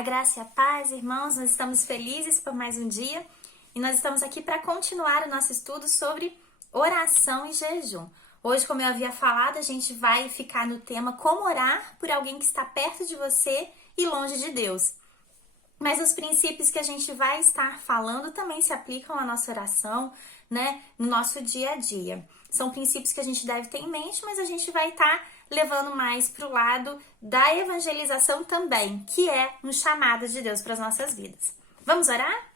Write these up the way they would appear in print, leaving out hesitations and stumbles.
A graça e a paz, irmãos, nós estamos felizes por mais um dia e nós estamos aqui para continuar o nosso estudo sobre oração e jejum. Hoje, como eu havia falado, a gente vai ficar no tema como orar por alguém que está perto de você e longe de Deus. Mas os princípios que a gente vai estar falando também se aplicam à nossa oração, né, no nosso dia a dia. São princípios que a gente deve ter em mente, mas a gente vai estar levando mais para o lado da evangelização também, que é um chamado de Deus para as nossas vidas. Vamos orar?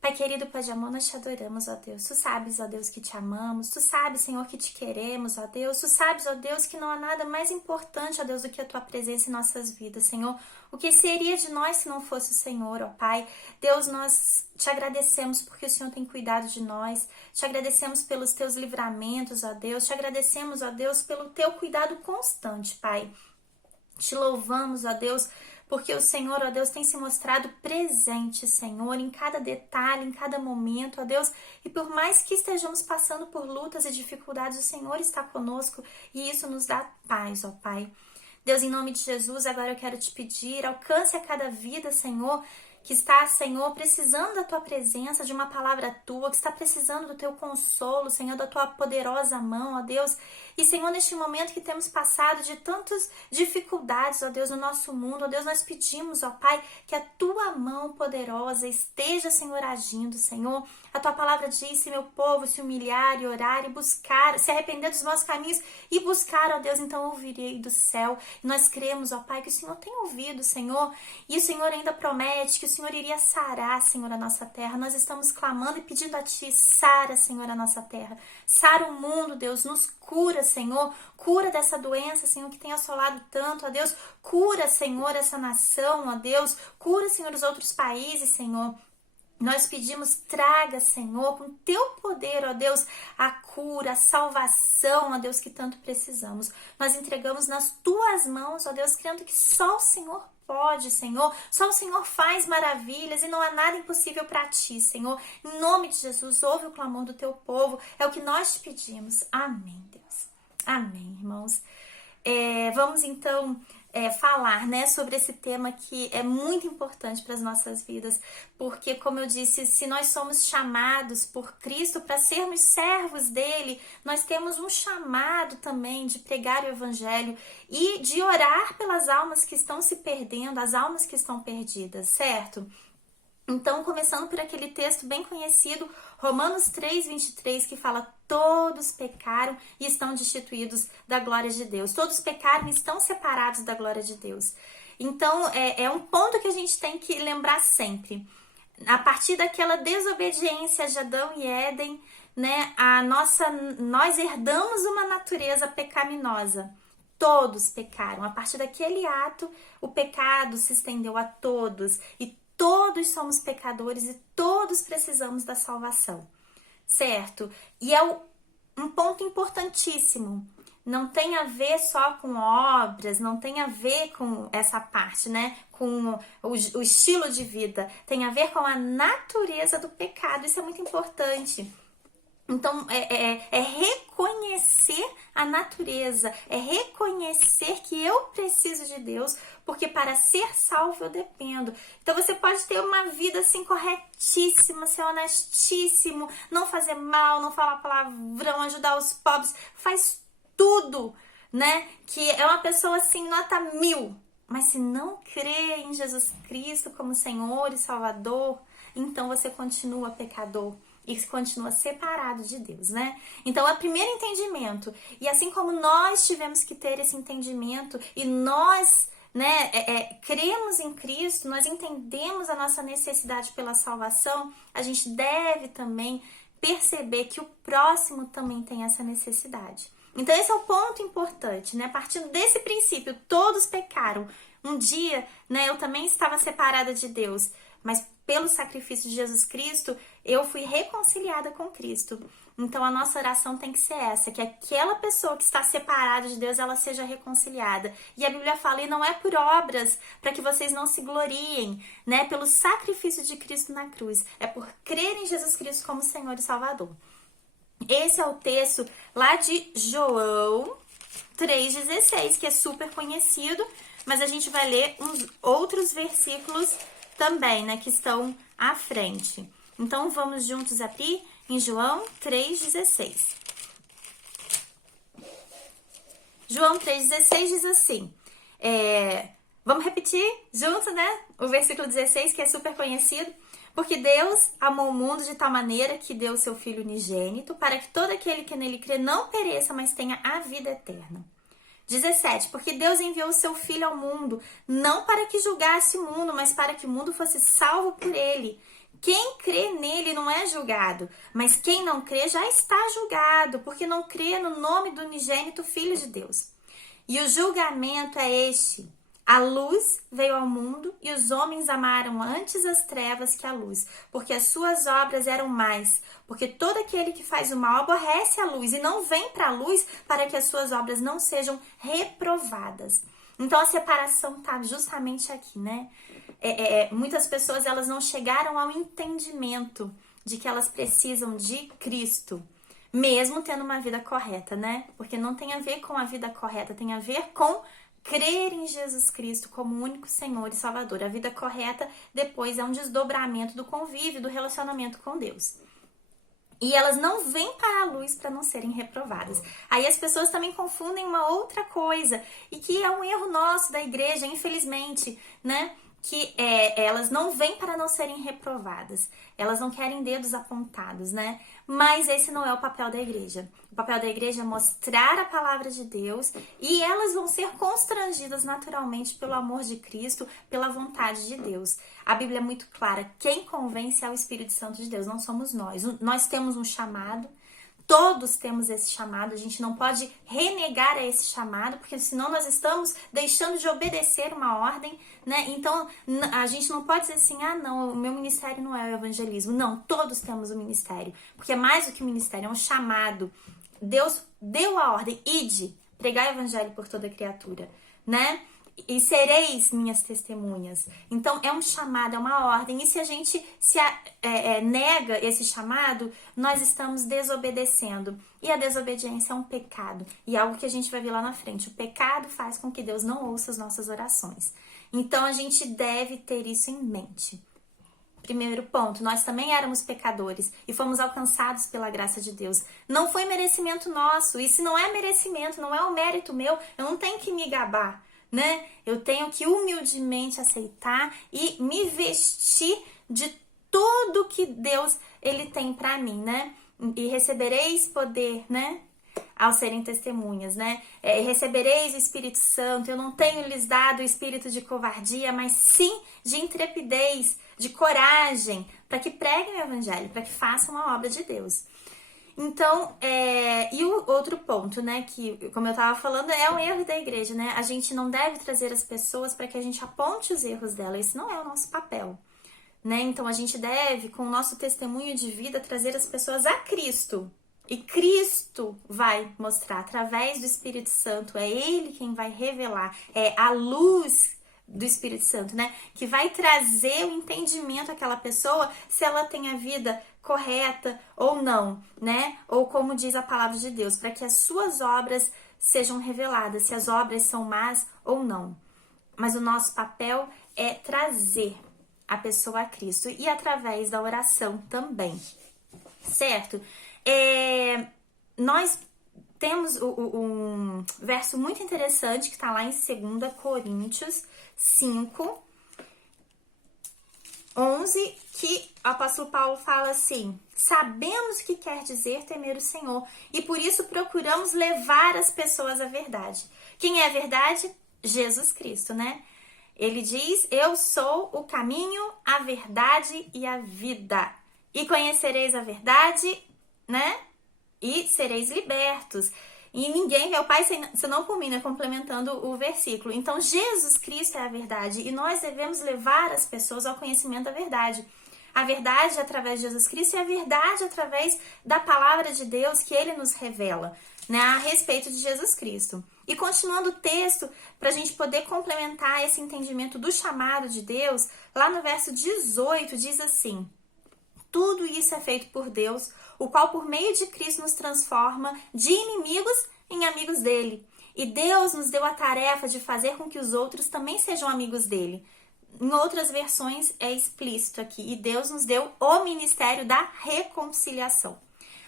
Pai querido, Pai de amor, nós te adoramos, ó Deus. Tu sabes, ó Deus, que te amamos. Tu sabes, Senhor, que te queremos, ó Deus. Tu sabes, ó Deus, que não há nada mais importante, ó Deus, do que a tua presença em nossas vidas, Senhor. O que seria de nós se não fosse o Senhor, ó Pai? Deus, nós te agradecemos porque o Senhor tem cuidado de nós. Te agradecemos pelos teus livramentos, ó Deus. Te agradecemos, ó Deus, pelo teu cuidado constante, Pai. Te louvamos, ó Deus, porque o Senhor, ó Deus, tem se mostrado presente, Senhor, em cada detalhe, em cada momento, ó Deus. E por mais que estejamos passando por lutas e dificuldades, o Senhor está conosco e isso nos dá paz, ó Pai. Deus, em nome de Jesus, agora eu quero te pedir, alcance a cada vida, Senhor, que está, Senhor, precisando da tua presença, de uma palavra tua, que está precisando do teu consolo, Senhor, da tua poderosa mão, ó Deus. E, Senhor, neste momento que temos passado de tantas dificuldades, ó Deus, no nosso mundo, ó Deus, nós pedimos, ó Pai, que a tua mão poderosa esteja, Senhor, agindo, Senhor. A tua palavra diz, se meu povo se humilhar e orar e buscar, se arrepender dos maus caminhos e buscar, ó Deus, então ouvirei do céu. E nós cremos, ó Pai, que o Senhor tem ouvido, Senhor, e o Senhor ainda promete que o Senhor iria sarar, Senhor, a nossa terra. Nós estamos clamando e pedindo a Ti, sara, Senhor, a nossa terra. Sara o mundo, Deus, nos cura, Senhor. Cura dessa doença, Senhor, que tem assolado tanto, ó Deus. Cura, Senhor, essa nação, ó Deus. Cura, Senhor, os outros países, Senhor. Nós pedimos, traga, Senhor, com teu poder, ó Deus, a cura, a salvação, ó Deus, que tanto precisamos. Nós entregamos nas tuas mãos, ó Deus, crendo que só o Senhor pode, Senhor. Só o Senhor faz maravilhas e não há nada impossível para ti, Senhor. Em nome de Jesus, ouve o clamor do teu povo. É o que nós te pedimos. Amém, Deus. Amém, irmãos. Vamos então falar, né, sobre esse tema que é muito importante para as nossas vidas, porque, como eu disse, se nós somos chamados por Cristo para sermos servos dele, nós temos um chamado também de pregar o evangelho e de orar pelas almas que estão se perdendo, as almas que estão perdidas, certo? Então, começando por aquele texto bem conhecido, Romanos 3:23, que fala: todos pecaram e estão destituídos da glória de Deus. Todos pecaram e estão separados da glória de Deus. Então, é um ponto que a gente tem que lembrar sempre. A partir daquela desobediência de Adão e Éden, né, nós herdamos uma natureza pecaminosa. Todos pecaram. A partir daquele ato, o pecado se estendeu a todos e todos somos pecadores e todos precisamos da salvação, certo? E é um ponto importantíssimo. Não tem a ver só com obras, não tem a ver com essa parte, né? Com o estilo de vida. Tem a ver com a natureza do pecado. Isso é muito importante. Então, é reconhecer a natureza, é reconhecer que eu preciso de Deus, porque para ser salvo eu dependo. Então, você pode ter uma vida assim corretíssima, ser honestíssimo, não fazer mal, não falar palavrão, ajudar os pobres, faz tudo, né? Que é uma pessoa assim, nota 1000. Mas se não crê em Jesus Cristo como Senhor e Salvador, então você continua pecador. E continua separado de Deus, né? Então, é o primeiro entendimento. E assim como nós tivemos que ter esse entendimento e nós, né, cremos em Cristo, nós entendemos a nossa necessidade pela salvação, a gente deve também perceber que o próximo também tem essa necessidade. Então, esse é o ponto importante, né? Partindo desse princípio, todos pecaram. Um dia, né, eu também estava separada de Deus, mas pelo sacrifício de Jesus Cristo, eu fui reconciliada com Cristo. Então, a nossa oração tem que ser essa, que aquela pessoa que está separada de Deus, ela seja reconciliada. E a Bíblia fala, e não é por obras, para que vocês não se gloriem, né? Pelo sacrifício de Cristo na cruz. É por crer em Jesus Cristo como Senhor e Salvador. Esse é o texto lá de João 3,16, que é super conhecido, mas a gente vai ler uns outros versículos também, né, que estão à frente. Então, vamos juntos abrir em João 3,16. João 3,16 diz assim, vamos repetir junto, né? O versículo 16, que é super conhecido. Porque Deus amou o mundo de tal maneira que deu o seu Filho unigênito, para que todo aquele que nele crê não pereça, mas tenha a vida eterna. 17. Porque Deus enviou o seu Filho ao mundo, não para que julgasse o mundo, mas para que o mundo fosse salvo por ele. Quem crê nele não é julgado, mas quem não crê já está julgado, porque não crê no nome do unigênito Filho de Deus. E o julgamento é este: a luz veio ao mundo e os homens amaram antes as trevas que a luz, porque as suas obras eram más. Porque todo aquele que faz o mal aborrece a luz e não vem para a luz para que as suas obras não sejam reprovadas. Então a separação está justamente aqui, né? Muitas pessoas elas não chegaram ao entendimento de que elas precisam de Cristo, mesmo tendo uma vida correta, né? Porque não tem a ver com a vida correta, tem a ver com crer em Jesus Cristo como o único Senhor e Salvador. A vida correta depois é um desdobramento do convívio, do relacionamento com Deus. E elas não vêm para a luz para não serem reprovadas. Aí as pessoas também confundem uma outra coisa, e que é um erro nosso da igreja, infelizmente, né? Que elas não vêm para não serem reprovadas. Elas não querem dedos apontados, né? Mas esse não é o papel da igreja. O papel da igreja é mostrar a palavra de Deus, e elas vão ser constrangidas naturalmente pelo amor de Cristo, pela vontade de Deus. A Bíblia é muito clara. Quem convence é o Espírito Santo de Deus, não somos nós. Nós temos um chamado. Todos temos esse chamado, a gente não pode renegar a esse chamado, porque senão nós estamos deixando de obedecer uma ordem, né? Então, a gente não pode dizer assim, não, o meu ministério não é o evangelismo. Não, todos temos um ministério, porque é mais do que um ministério, é um chamado. Deus deu a ordem, ide, pregai o evangelho por toda criatura, né? E sereis minhas testemunhas. Então, é um chamado, é uma ordem. E se a gente nega esse chamado, nós estamos desobedecendo. E a desobediência é um pecado. E é algo que a gente vai ver lá na frente. O pecado faz com que Deus não ouça as nossas orações. Então, a gente deve ter isso em mente. Primeiro ponto, nós também éramos pecadores e fomos alcançados pela graça de Deus. Não foi merecimento nosso. E se não é merecimento, não é um mérito meu, eu não tenho que me gabar, né? Eu tenho que humildemente aceitar e me vestir de tudo que Deus ele tem para mim, né? E recebereis poder, né? Ao serem testemunhas, né? Recebereis o Espírito Santo. Eu não tenho lhes dado o espírito de covardia, mas sim de intrepidez, de coragem, para que preguem o evangelho, para que façam a obra de Deus. Então, e o outro ponto, né, que, como eu estava falando, é um erro da igreja, né? A gente não deve trazer as pessoas para que a gente aponte os erros dela. Esse não é o nosso papel, né? Então, a gente deve, com o nosso testemunho de vida, trazer as pessoas a Cristo. E Cristo vai mostrar através do Espírito Santo. É Ele quem vai revelar. É a luz do Espírito Santo, né? Que vai trazer o entendimento àquela pessoa se ela tem a vida correta ou não, né? Ou como diz a palavra de Deus, para que as suas obras sejam reveladas, se as obras são más ou não. Mas o nosso papel é trazer a pessoa a Cristo e através da oração também, certo? Nós temos um verso muito interessante que está lá em 2 Coríntios 5, 11, que o apóstolo Paulo fala assim: sabemos o que quer dizer temer o Senhor e por isso procuramos levar as pessoas à verdade. Quem é a verdade? Jesus Cristo, né? Ele diz: eu sou o caminho, a verdade e a vida. E conhecereis a verdade, né? E sereis libertos. E ninguém vê o Pai senão por mim, né? Complementando o versículo. Então, Jesus Cristo é a verdade e nós devemos levar as pessoas ao conhecimento da verdade. A verdade através de Jesus Cristo e a verdade através da palavra de Deus que Ele nos revela, né? A respeito de Jesus Cristo. E continuando o texto, para a gente poder complementar esse entendimento do chamado de Deus, lá no verso 18 diz assim: tudo isso é feito por Deus, o qual por meio de Cristo nos transforma de inimigos em amigos dele. E Deus nos deu a tarefa de fazer com que os outros também sejam amigos dele. Em outras versões é explícito aqui. E Deus nos deu o ministério da reconciliação.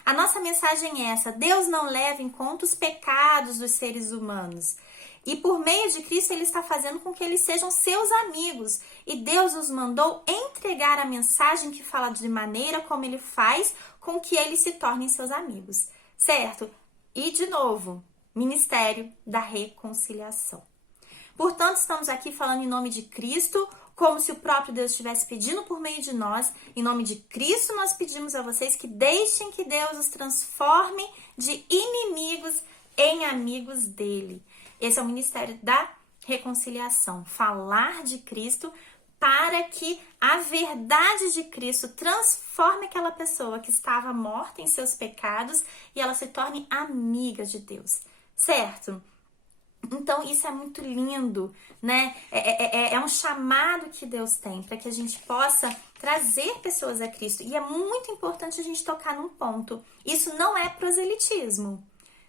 A nossa mensagem é essa: Deus não leva em conta os pecados dos seres humanos. E por meio de Cristo ele está fazendo com que eles sejam seus amigos. E Deus nos mandou entregar a mensagem que fala de maneira como ele faz com que eles se tornem seus amigos. Certo? E de novo, ministério da reconciliação. Portanto, estamos aqui falando em nome de Cristo, como se o próprio Deus estivesse pedindo por meio de nós. Em nome de Cristo, nós pedimos a vocês que deixem que Deus os transforme de inimigos em amigos dele. Esse é o ministério da reconciliação. Falar de Cristo para que a verdade de Cristo transforme aquela pessoa que estava morta em seus pecados e ela se torne amiga de Deus. Certo? Então, isso é muito lindo, né? É um chamado que Deus tem para que a gente possa trazer pessoas a Cristo. E é muito importante a gente tocar num ponto. Isso não é proselitismo,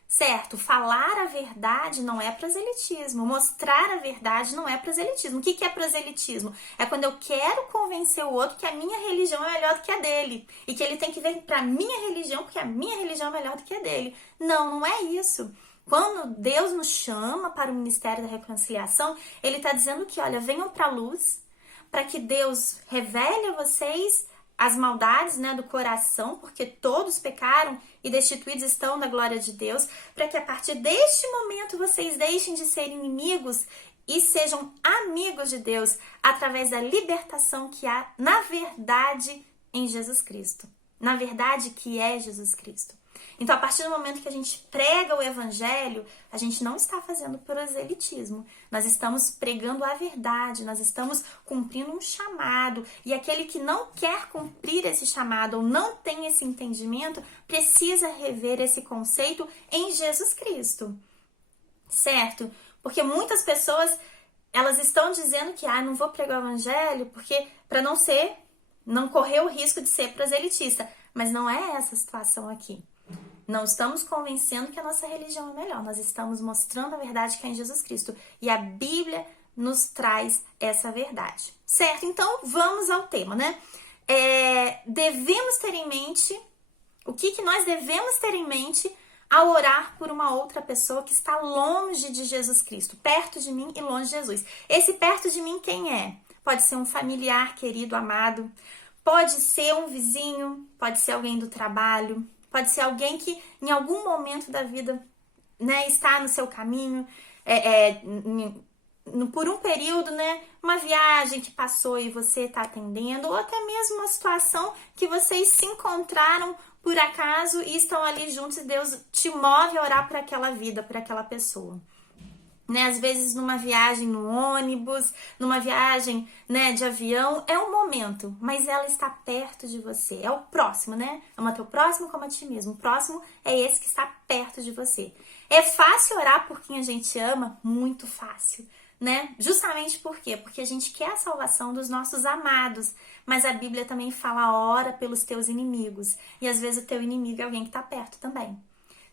certo? Falar a verdade não é proselitismo. Mostrar a verdade não é proselitismo. O que é proselitismo? É quando eu quero convencer o outro que a minha religião é melhor do que a dele. E que ele tem que vir para a minha religião porque a minha religião é melhor do que a dele. Não, não é isso. Quando Deus nos chama para o ministério da reconciliação, ele está dizendo que, olha, venham para a luz, para que Deus revele a vocês as maldades, né, do coração, porque todos pecaram e destituídos estão da glória de Deus, para que a partir deste momento vocês deixem de ser inimigos e sejam amigos de Deus através da libertação que há na verdade em Jesus Cristo. Na verdade que é Jesus Cristo. Então, a partir do momento que a gente prega o evangelho, a gente não está fazendo proselitismo. Nós estamos pregando a verdade, nós estamos cumprindo um chamado. E aquele que não quer cumprir esse chamado ou não tem esse entendimento, precisa rever esse conceito em Jesus Cristo. Certo? Porque muitas pessoas, elas estão dizendo que, não vou pregar o evangelho porque para não correr o risco de ser proselitista. Mas não é essa a situação aqui. Não estamos convencendo que a nossa religião é melhor. Nós estamos mostrando a verdade que é em Jesus Cristo. E a Bíblia nos traz essa verdade. Certo? Então, vamos ao tema, né? Devemos ter em mente... O que nós devemos ter em mente ao orar por uma outra pessoa que está longe de Jesus Cristo? Perto de mim e longe de Jesus. Esse perto de mim quem é? Pode ser um familiar querido, amado. Pode ser um vizinho. Pode ser alguém do trabalho. Pode ser alguém que em algum momento da vida, né, está no seu caminho, por um período, né, uma viagem que passou e você está atendendo, ou até mesmo uma situação que vocês se encontraram por acaso e estão ali juntos e Deus te move a orar por aquela vida, por aquela pessoa. Né, às vezes numa viagem no ônibus, numa viagem, né, de avião, é um momento, mas ela está perto de você, é o próximo, né? Ama teu próximo como a ti mesmo. O próximo é esse que está perto de você. É fácil orar por quem a gente ama? Muito fácil, né? Justamente por quê? Porque a gente quer a salvação dos nossos amados, mas a Bíblia também fala: ora pelos teus inimigos, e às vezes o teu inimigo é alguém que está perto também.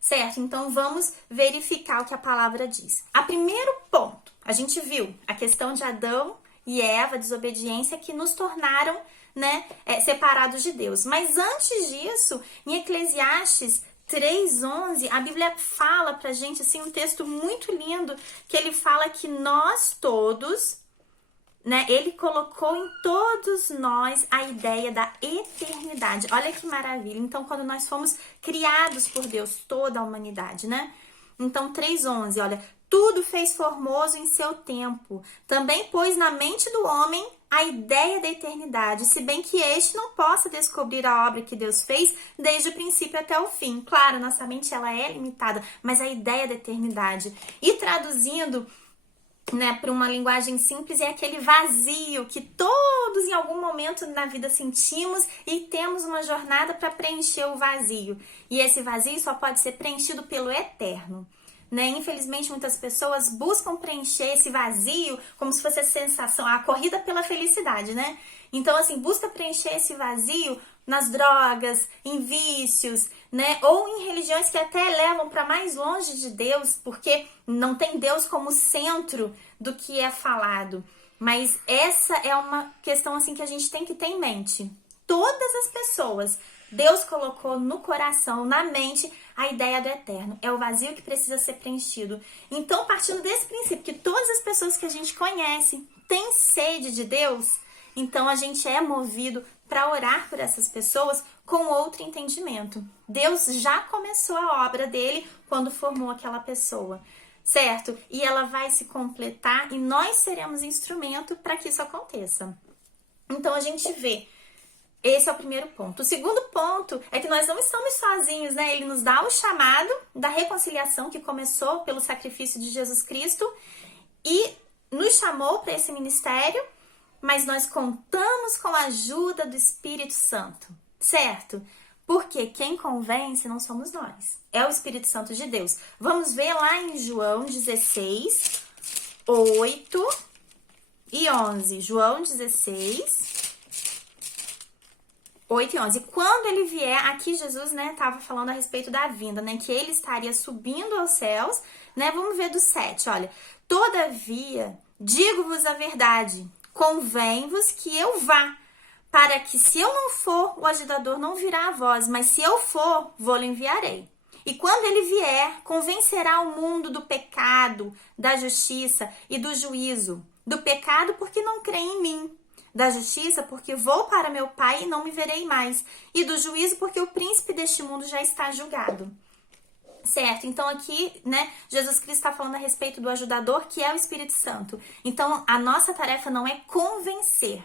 Certo? Então, vamos verificar o que a palavra diz. A primeiro ponto, a gente viu a questão de Adão e Eva, a desobediência, que nos tornaram, né, separados de Deus. Mas antes disso, em Eclesiastes 3:11, a Bíblia fala pra gente, assim, um texto muito lindo, que ele fala que nós todos... Né? Ele colocou em todos nós a ideia da eternidade. Olha que maravilha. Então, quando nós fomos criados por Deus, toda a humanidade, né? Então, 3:11, olha, tudo fez formoso em seu tempo. Também pôs na mente do homem a ideia da eternidade, se bem que este não possa descobrir a obra que Deus fez desde o princípio até o fim. Claro, nossa mente ela é limitada, mas a ideia da eternidade. E traduzindo, né, para uma linguagem simples, é aquele vazio que todos em algum momento na vida sentimos e temos uma jornada para preencher o vazio. E esse vazio só pode ser preenchido pelo eterno. né? Infelizmente, muitas pessoas buscam preencher esse vazio como se fosse a sensação, a corrida pela felicidade, né? Então, assim, busca preencher esse vazio nas drogas, em vícios, né? Ou em religiões que até levam para mais longe de Deus, porque não tem Deus como centro do que é falado. Mas essa é uma questão, assim, que a gente tem que ter em mente. Todas as pessoas, Deus colocou no coração, na mente, a ideia do eterno. É o vazio que precisa ser preenchido. Então, partindo desse princípio, que todas as pessoas que a gente conhece têm sede de Deus, então a gente é movido para orar por essas pessoas com outro entendimento. Deus já começou a obra dele quando formou aquela pessoa, certo? E ela vai se completar e nós seremos instrumento para que isso aconteça. Então a gente vê. Esse é o primeiro ponto. O segundo ponto é que nós não estamos sozinhos, né? Ele nos dá o chamado da reconciliação que começou pelo sacrifício de Jesus Cristo e nos chamou para esse ministério, mas nós contamos com a ajuda do Espírito Santo, certo? Porque quem convence não somos nós, é o Espírito Santo de Deus. Vamos ver lá em João 16, 8 e 11. João 16... 8 e 11. Quando ele vier, aqui Jesus, né, tava falando a respeito da vinda, né, que ele estaria subindo aos céus, né, vamos ver do 7, olha. Todavia, digo-vos a verdade, convém-vos que eu vá, para que se eu não for, o ajudador não virá a vós, mas se eu for, vou-lhe enviarei. E quando ele vier, convencerá o mundo do pecado, da justiça e do juízo. Do pecado porque não crê em mim. Da justiça, porque vou para meu Pai e não me verei mais. E do juízo, porque o príncipe deste mundo já está julgado. Certo? Então aqui, né, Jesus Cristo está falando a respeito do ajudador, que é o Espírito Santo. Então a nossa tarefa não é convencer,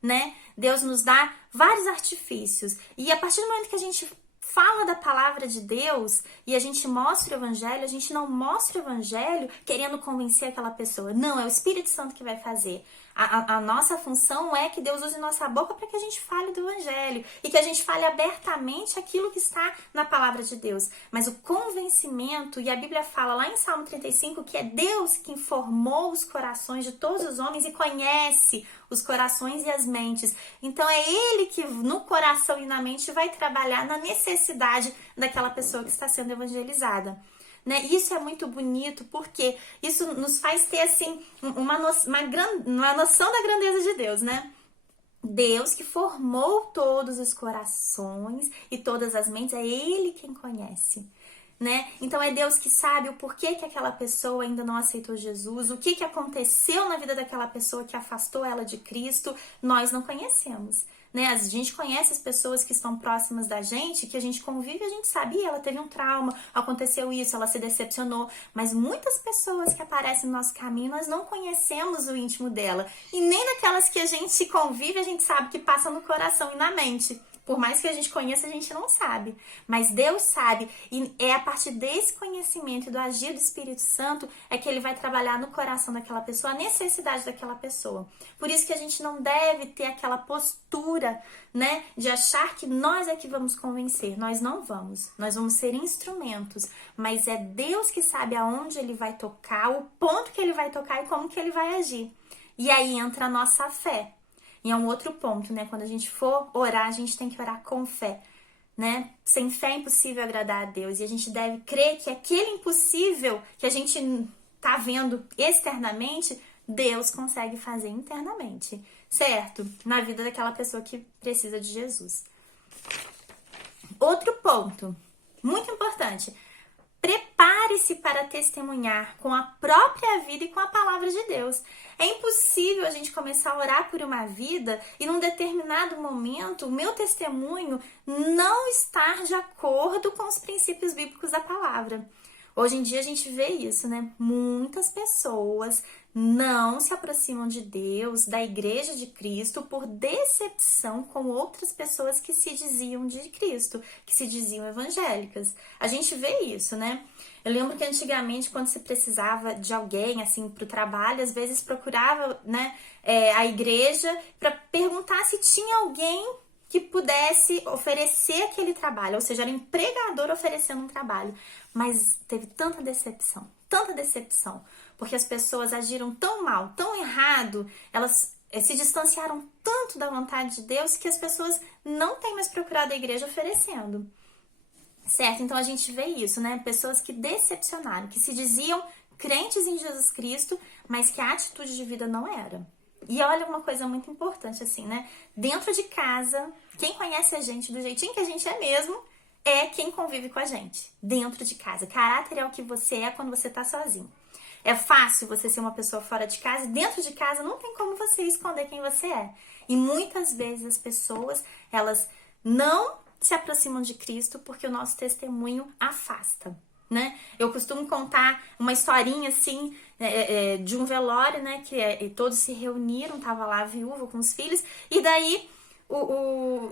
né? Deus nos dá vários artifícios. E a partir do momento que a gente fala da palavra de Deus e a gente mostra o evangelho, a gente não mostra o evangelho querendo convencer aquela pessoa. Não, é o Espírito Santo que vai fazer. A nossa função é que Deus use nossa boca para que a gente fale do evangelho e que a gente fale abertamente aquilo que está na palavra de Deus. Mas o convencimento, e a Bíblia fala lá em Salmo 35 que é Deus que formou os corações de todos os homens e conhece os corações e as mentes. Então é Ele que no coração e na mente vai trabalhar na necessidade daquela pessoa que está sendo evangelizada. Né? Isso é muito bonito porque isso nos faz ter assim uma noção da grandeza de Deus, né? Deus que formou todos os corações e todas as mentes, é Ele quem conhece, né? Então é Deus que sabe o porquê que aquela pessoa ainda não aceitou Jesus, o que aconteceu na vida daquela pessoa que afastou ela de Cristo, nós não conhecemos. Né? A gente conhece as pessoas que estão próximas da gente, que a gente convive, a gente sabe, ela teve um trauma, aconteceu isso, ela se decepcionou. Mas muitas pessoas que aparecem no nosso caminho, nós não conhecemos o íntimo dela. E nem daquelas que a gente convive, a gente sabe que passa no coração e na mente. Por mais que a gente conheça, a gente não sabe. Mas Deus sabe. E é a partir desse conhecimento e do agir do Espírito Santo é que Ele vai trabalhar no coração daquela pessoa, a necessidade daquela pessoa. Por isso que a gente não deve ter aquela postura, né, de achar que nós é que vamos convencer. Nós não vamos. Nós vamos ser instrumentos. Mas é Deus que sabe aonde Ele vai tocar, o ponto que Ele vai tocar e como que Ele vai agir. E aí entra a nossa fé. E é um outro ponto, né? Quando a gente for orar, a gente tem que orar com fé, né? Sem fé é impossível agradar a Deus. E a gente deve crer que aquele impossível que a gente tá vendo externamente, Deus consegue fazer internamente, certo? Na vida daquela pessoa que precisa de Jesus. Outro ponto, muito importante. Prepare-se para testemunhar com a própria vida e com a palavra de Deus. É impossível a gente começar a orar por uma vida e num determinado momento o meu testemunho não estar de acordo com os princípios bíblicos da palavra. Hoje em dia a gente vê isso, né? Muitas pessoas não se aproximam de Deus, da Igreja de Cristo, por decepção com outras pessoas que se diziam de Cristo, que se diziam evangélicas. A gente vê isso, né? Eu lembro que antigamente, quando se precisava de alguém, assim, para o trabalho, às vezes procurava, né, a igreja para perguntar se tinha alguém que pudesse oferecer aquele trabalho, ou seja, era empregador oferecendo um trabalho, mas teve tanta decepção, porque as pessoas agiram tão mal, tão errado, elas se distanciaram tanto da vontade de Deus que as pessoas não têm mais procurado a igreja oferecendo. Certo? Então a gente vê isso, né? Pessoas que decepcionaram, que se diziam crentes em Jesus Cristo, mas que a atitude de vida não era. E olha uma coisa muito importante, assim, né? Dentro de casa, quem conhece a gente do jeitinho que a gente é mesmo, é quem convive com a gente. Dentro de casa. Caráter é o que você é quando você tá sozinho. É fácil você ser uma pessoa fora de casa, e dentro de casa não tem como você esconder quem você é. E muitas vezes as pessoas, elas não se aproximam de Cristo porque o nosso testemunho afasta, né? Eu costumo contar uma historinha assim de um velório, né? Que todos se reuniram, tava lá a viúva com os filhos, e daí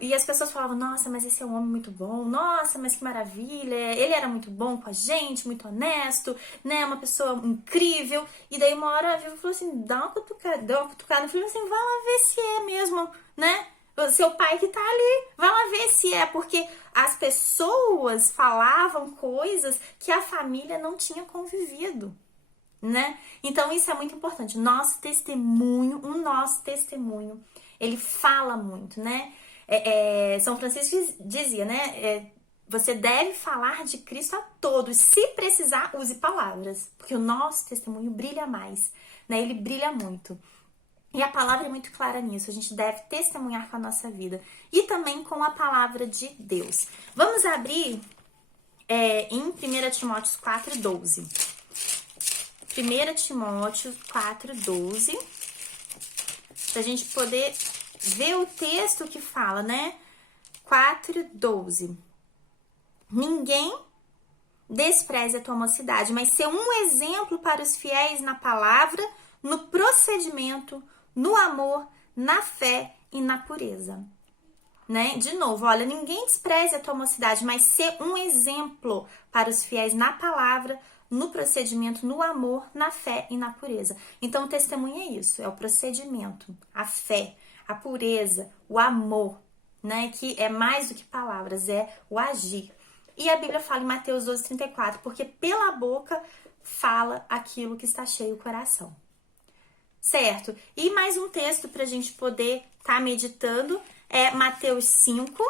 e as pessoas falavam: nossa, mas esse é um homem muito bom, nossa, mas que maravilha, ele era muito bom com a gente, muito honesto, né? Uma pessoa incrível. E daí uma hora a viúva falou assim: deu uma cutucada no filho, assim, vai lá ver se é mesmo, né? O seu pai que tá ali, vai lá ver se é, porque as pessoas falavam coisas que a família não tinha convivido, né? Então isso é muito importante. O nosso testemunho, ele fala muito, né? São Francisco dizia, né? Você deve falar de Cristo a todos. Se precisar, use palavras, porque o nosso testemunho brilha mais, né? Ele brilha muito. E a palavra é muito clara nisso. A gente deve testemunhar com a nossa vida. E também com a palavra de Deus. Vamos abrir em 1 Timóteo 4,12. 1 Timóteo 4,12. Pra gente poder ver o texto que fala, né? 4,12. Ninguém despreze a tua mocidade, mas ser um exemplo para os fiéis na palavra, no procedimento, no amor, na fé e na pureza, né? De novo, olha, ninguém despreze a tua mocidade, mas ser um exemplo para os fiéis na palavra, no procedimento, no amor, na fé e na pureza. Então, o testemunho é isso, é o procedimento, a fé, a pureza, o amor, né? Que é mais do que palavras, é o agir. E a Bíblia fala em Mateus 12,34, porque pela boca fala aquilo que está cheio o coração. Certo? E mais um texto para a gente poder estar meditando é Mateus 5,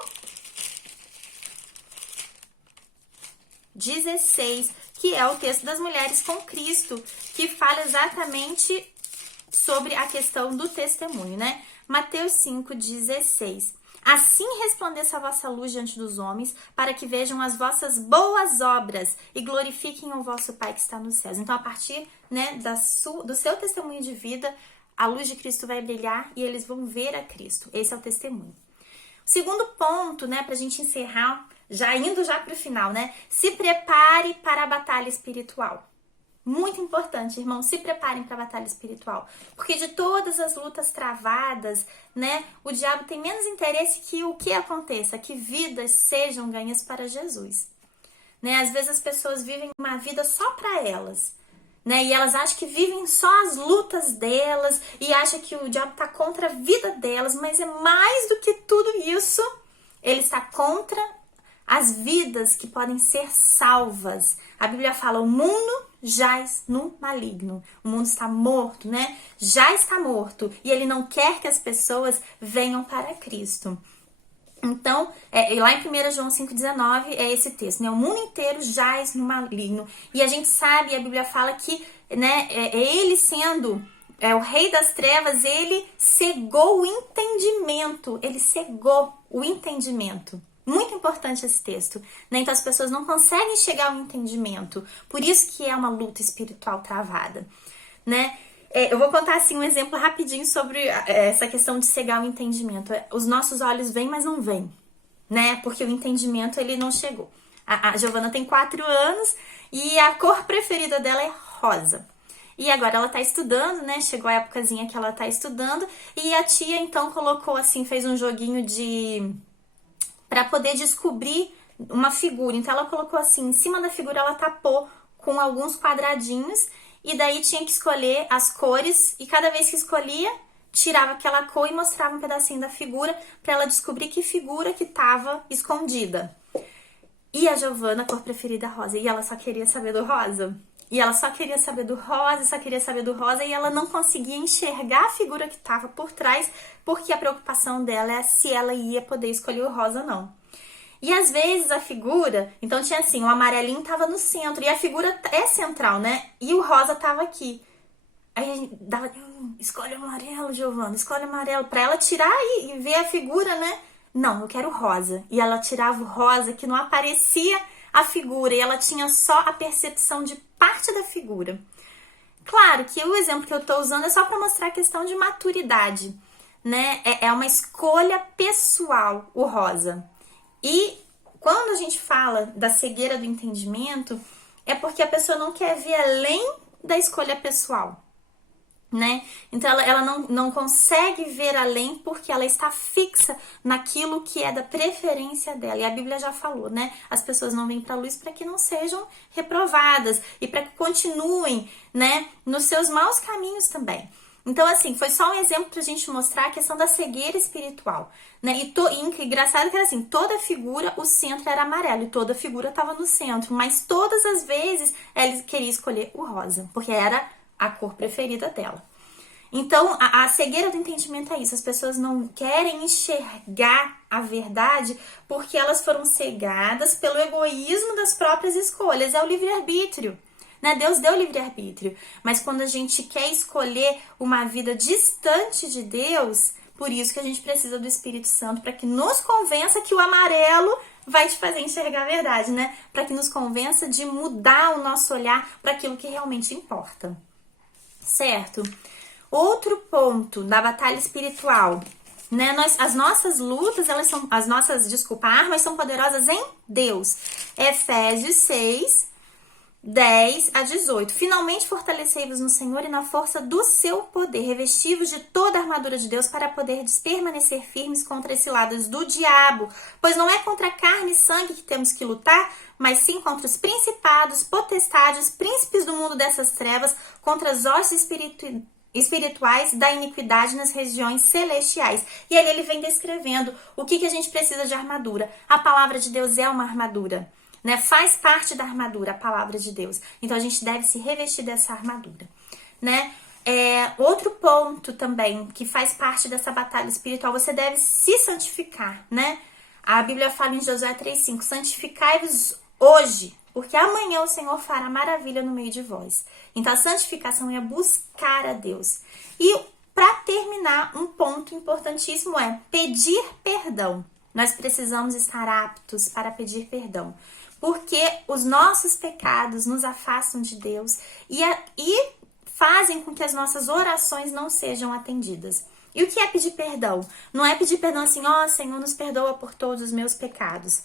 16, que é o texto das mulheres com Cristo, que fala exatamente sobre a questão do testemunho, né? Mateus 5, 16. Assim resplandeça a vossa luz diante dos homens, para que vejam as vossas boas obras e glorifiquem o vosso Pai que está nos céus. Então, a partir, né, do seu testemunho de vida, a luz de Cristo vai brilhar e eles vão ver a Cristo. Esse é o testemunho. O segundo ponto, né, para a gente encerrar, indo para o final, né? Se prepare para a batalha espiritual. Muito importante, irmãos, se preparem para a batalha espiritual. Porque de todas as lutas travadas, né, o diabo tem menos interesse que o que aconteça, que vidas sejam ganhas para Jesus. Né? Às vezes as pessoas vivem uma vida só para elas, né? E elas acham que vivem só as lutas delas e acham que o diabo está contra a vida delas, mas é mais do que tudo isso. Ele está contra as vidas que podem ser salvas. A Bíblia fala: o mundo jaz no maligno. O mundo está morto, né? Já está morto. E ele não quer que as pessoas venham para Cristo. Então, lá em 1 João 5,19 é esse texto, né? O mundo inteiro jaz no maligno. E a gente sabe, a Bíblia fala que, né, ele sendo o rei das trevas, ele cegou o entendimento. Ele cegou o entendimento. Muito importante esse texto, né? Então as pessoas não conseguem chegar ao entendimento. Por isso que é uma luta espiritual travada, né? Eu vou contar assim um exemplo rapidinho sobre essa questão de cegar o entendimento. Os nossos olhos vêm, mas não vêm, né? Porque o entendimento ele não chegou. A Giovana tem 4 anos e a cor preferida dela é rosa. E agora ela tá estudando, né? Chegou a épocazinha que ela tá estudando e a tia então colocou assim, fez um joguinho para poder descobrir uma figura. Então ela colocou assim, em cima da figura ela tapou com alguns quadradinhos e daí tinha que escolher as cores e cada vez que escolhia tirava aquela cor e mostrava um pedacinho da figura para ela descobrir que figura que estava escondida. E a Giovana, a cor preferida, rosa. E ela só queria saber do rosa. E ela só queria saber do rosa, só queria saber do rosa. E ela não conseguia enxergar a figura que estava por trás, porque a preocupação dela é se ela ia poder escolher o rosa ou não. E às vezes a figura, então tinha assim, o amarelinho tava no centro. E a figura é central, né? E o rosa tava aqui. Aí a gente dava, escolhe o amarelo, Giovana, escolhe o amarelo. Pra ela tirar e ver a figura, né? Não, eu quero rosa. E ela tirava o rosa, que não aparecia a figura. E ela tinha só a percepção de parte da figura. Claro que o exemplo que eu tô usando é só para mostrar a questão de maturidade, né? É uma escolha pessoal, o rosa. E quando a gente fala da cegueira do entendimento, é porque a pessoa não quer ver além da escolha pessoal, né? Então ela não consegue ver além porque ela está fixa naquilo que é da preferência dela. E a Bíblia já falou, né? As pessoas não vêm para a luz para que não sejam reprovadas e para que continuem, né, nos seus maus caminhos também. Então, assim, foi só um exemplo pra gente mostrar a questão da cegueira espiritual, né? E engraçado que era assim, toda figura, o centro era amarelo e toda figura estava no centro, mas todas as vezes ela queria escolher o rosa, porque era a cor preferida dela. Então, a cegueira do entendimento é isso. As pessoas não querem enxergar a verdade porque elas foram cegadas pelo egoísmo das próprias escolhas. É o livre-arbítrio, né? Deus deu livre-arbítrio. Mas quando a gente quer escolher uma vida distante de Deus, por isso que a gente precisa do Espírito Santo para que nos convença que o amarelo vai te fazer enxergar a verdade, né? Para que nos convença de mudar o nosso olhar para aquilo que realmente importa. Certo? Outro ponto da batalha espiritual, né? As nossas lutas, armas são poderosas em Deus. Efésios 6, 10 a 18. Finalmente fortalecei-vos no Senhor e na força do seu poder, revesti-vos de toda a armadura de Deus para poderdes permanecer firmes contra esse lado do diabo, pois não é contra carne e sangue que temos que lutar, mas sim contra os principados, potestades, príncipes do mundo dessas trevas, contra as hostes espirituais da iniquidade nas regiões celestiais. E aí ele vem descrevendo o que a gente precisa de armadura. A palavra de Deus é uma armadura, né? Faz parte da armadura a palavra de Deus. Então a gente deve se revestir dessa armadura, né? Outro ponto também que faz parte dessa batalha espiritual, você deve se santificar, né? A Bíblia fala em Josué 3:5, santificai-vos hoje, porque amanhã o Senhor fará maravilha no meio de vós. Então a santificação é buscar a Deus. E para terminar, um ponto importantíssimo é pedir perdão. Nós precisamos estar aptos para pedir perdão, porque os nossos pecados nos afastam de Deus e fazem com que as nossas orações não sejam atendidas. E o que é pedir perdão? Não é pedir perdão assim, Senhor, nos perdoa por todos os meus pecados.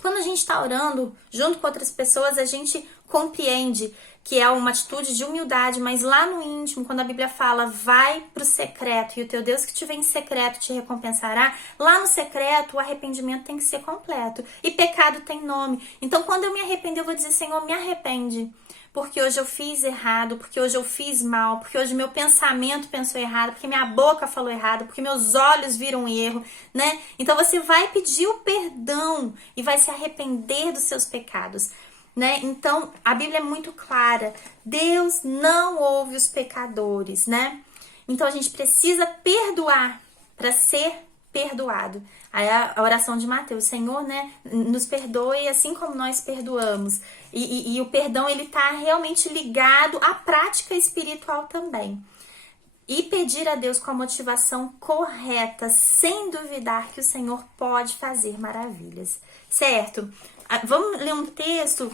Quando a gente está orando junto com outras pessoas, a gente compreende que é uma atitude de humildade, mas lá no íntimo, quando a Bíblia fala, vai pro secreto e o teu Deus que te vê em secreto te recompensará, lá no secreto o arrependimento tem que ser completo. E pecado tem nome. Então, quando eu me arrepender, eu vou dizer, Senhor, me arrepende. Porque hoje eu fiz errado, porque hoje eu fiz mal, porque hoje meu pensamento pensou errado, porque minha boca falou errado, porque meus olhos viram um erro, né? Então você vai pedir o perdão e vai se arrepender dos seus pecados, né? Então a Bíblia é muito clara, Deus não ouve os pecadores, né? Então a gente precisa perdoar para ser perdoado. Aí a oração de Mateus, Senhor, né, nos perdoe assim como nós perdoamos. E o perdão, ele tá realmente ligado à prática espiritual também. E pedir a Deus com a motivação correta, sem duvidar que o Senhor pode fazer maravilhas. Certo? Vamos ler um texto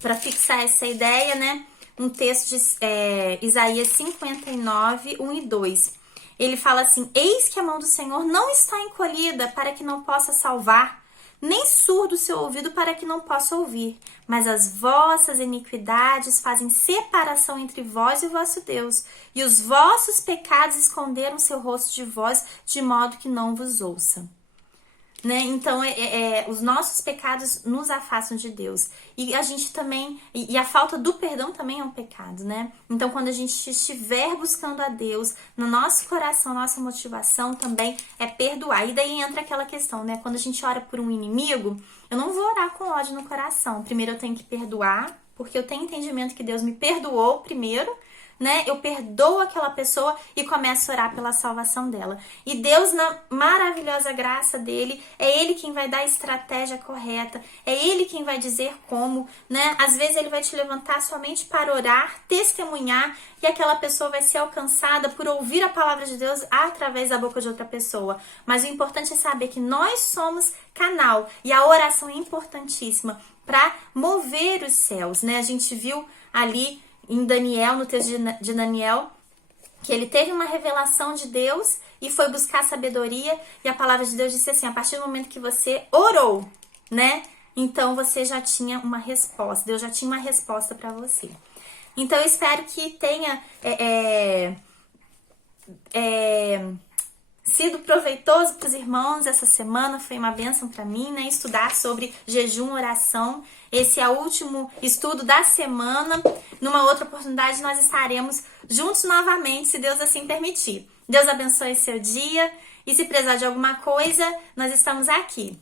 para fixar essa ideia, né? Um texto de Isaías 59, 1 e 2. Ele fala assim, eis que a mão do Senhor não está encolhida para que não possa salvar, nem surdo o seu ouvido para que não possa ouvir. Mas as vossas iniquidades fazem separação entre vós e o vosso Deus, e os vossos pecados esconderam seu rosto de vós, de modo que não vos ouça. né? Então, os nossos pecados nos afastam de Deus. E a gente também... E a falta do perdão também é um pecado, né? Então, quando a gente estiver buscando a Deus, no nosso coração, nossa motivação também é perdoar. E daí entra aquela questão, né? Quando a gente ora por um inimigo, eu não vou orar com ódio no coração. Primeiro eu tenho que perdoar, porque eu tenho entendimento que Deus me perdoou primeiro, né? Eu perdoo aquela pessoa e começo a orar pela salvação dela. E Deus, na maravilhosa graça dele, é ele quem vai dar a estratégia correta, é ele quem vai dizer como, né? Às vezes ele vai te levantar somente para orar, testemunhar, e aquela pessoa vai ser alcançada por ouvir a palavra de Deus através da boca de outra pessoa. Mas o importante é saber que nós somos canal, e a oração é importantíssima para mover os céus, né? A gente viu ali em Daniel, no texto de Daniel, que ele teve uma revelação de Deus e foi buscar sabedoria, e a palavra de Deus disse assim: a partir do momento que você orou, né? Então você já tinha uma resposta, Deus já tinha uma resposta para você. Então eu espero que tenha sido proveitoso para os irmãos essa semana. Foi uma bênção para mim, né? Estudar sobre jejum, oração. Esse é o último estudo da semana. Numa outra oportunidade nós estaremos juntos novamente, se Deus assim permitir. Deus abençoe seu dia, e se precisar de alguma coisa, nós estamos aqui.